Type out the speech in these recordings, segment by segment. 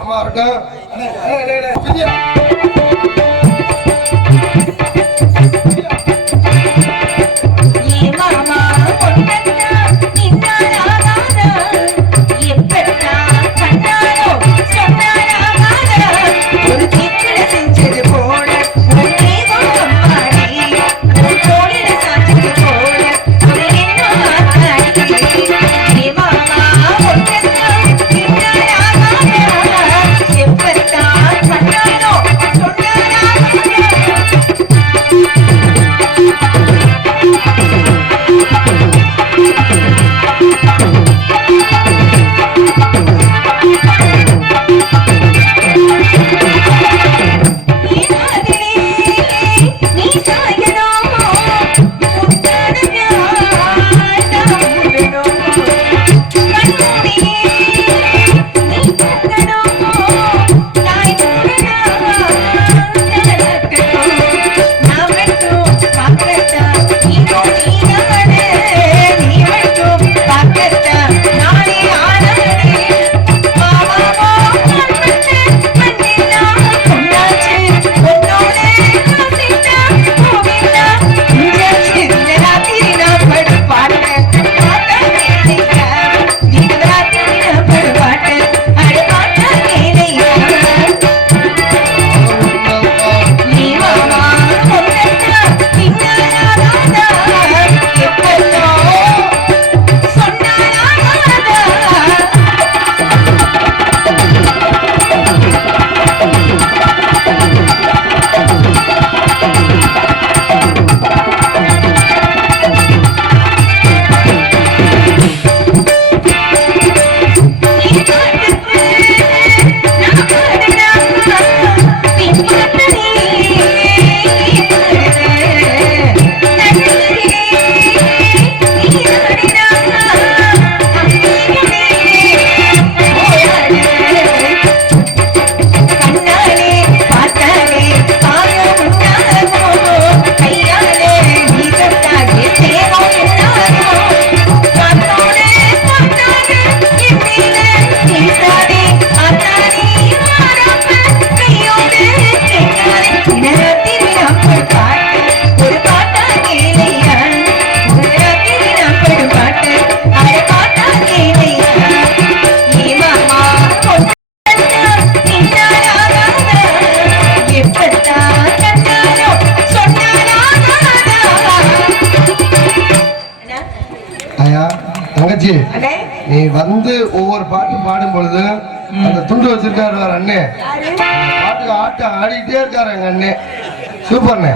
அம்மா இருக்கட்டும் பாடும் பொழுது அந்த துண்டு வச்சிருக்காரு வேற அண்ணே. பாட்டுக்கு ஆட்ட ஆடிக்கிட்டே இருக்காரு எங்க அண்ணே. சூப்பர்ண்ணே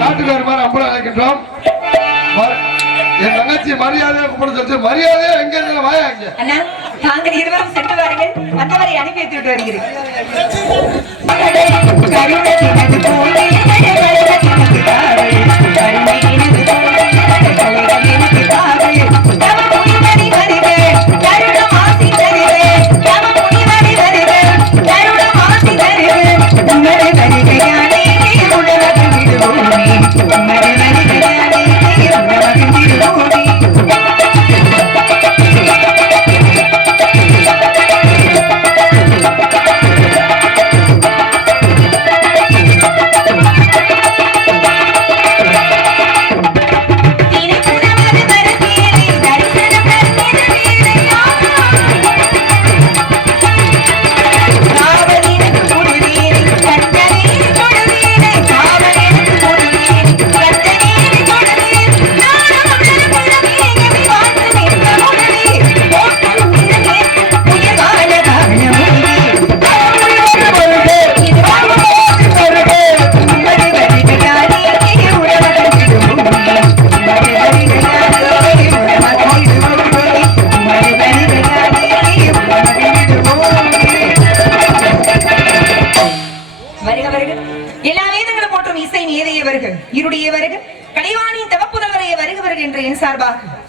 நாட்டுக்கார் மாதிரி அம்பளம் அழைக்கின்றோம். என் தங்கச்சி மரியாதையை கூப்பிட சொல்லிட்டு மரியாதையா எங்க இருந்தாலும் வாயா இங்க. தாங்கள் இருவரும் சென்று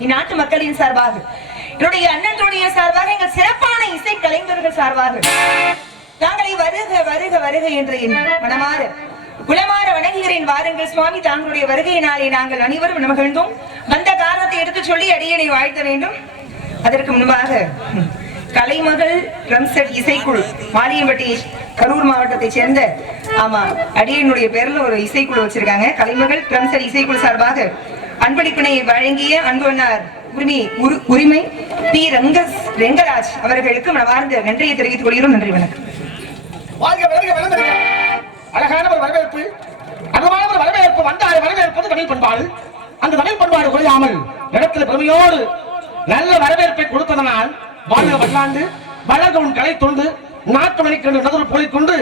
இந்நாட்டு மக்களின் சார்பாக என்னுடைய அண்ணன்களுடைய சார்பாக எங்கள் சிறப்பான இசை கலைஞர்கள் சார்பாக நாங்களை வருக வருக வருக என்று மனமாறு குலமாற வணங்குகிறேன். வாருங்கள் சுவாமி தாங்களுடைய வருகையினாலே நாங்கள் அனைவரும் மகிழ்ந்தும் வந்த காரணத்தை எடுத்து சொல்லி அடியனை வாழ்த்த வேண்டும். அதற்கு முன்பாக கலைமகள் ரம்சட் இசைக்குழு மாலியம்பட்டி கரூர் மாவட்டத்தை சேர்ந்த ஆமா அடியனுடைய பேர்ல ஒரு இசைக்குழு வச்சிருக்காங்க. கலைமகள் ரம்சட் இசைக்குழு சார்பாக அன்பளிப்பினை வழங்கிய அன்புவனார் உரிமை உரு- உரிமை பி. ரங்கஸ் ரெங்கராஜ் அவர்களுக்கு மனமார்ந்த நன்றியை தெரிவித்துக் கொள்கிறோம். நன்றி வணக்கம். வாழ்க அழகான ஒரு வரவேற்பு அருமான ஒரு வரவேற்பு வந்தாரை வரவேற்பது தமிழ் பண்பாடு. அந்த தமிழ் பண்பாடு குறையாமல் இடத்துல பெருமையோடு நல்ல வரவேற்பை கொடுத்ததனால் வாழ்க வல்லாண்டு வளர்க உன் கலை தொண்டு நாட்டு மணிக்கு நடுவர் போலிக் கொண்டு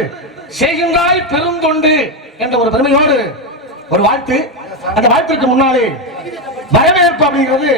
செய்கின்றாய் பெருந்தொண்டு என்ற ஒரு பெருமையோடு ஒரு வாழ்த்து. அந்த வாழ்த்திற்கு முன்னாலே வரவேற்பு அப்படிங்கிறது